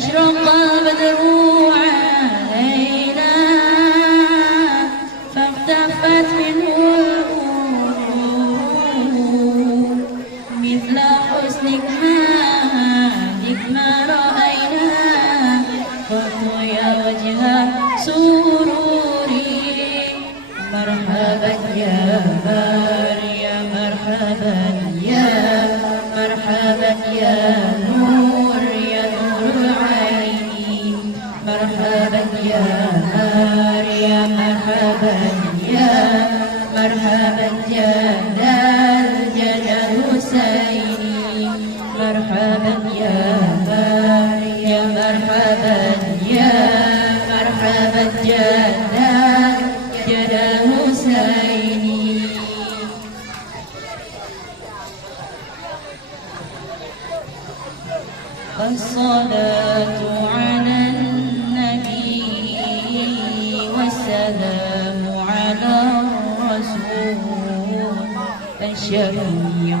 أشرق البدر علينا فاختفت منه الأمور مثل حسنك ما رأينا فطوي وجه سروري مرحبا يا مريم مرحبا يا مرحبا يا نور يا نور عيني مرحبا يا مريم مرحبا يا مرحبا يا الحسيني مرحبا يا مريم مرحبا يا مرحبا يا الحسيني. الصلاة على النبي والسلام على الرسول الشفيع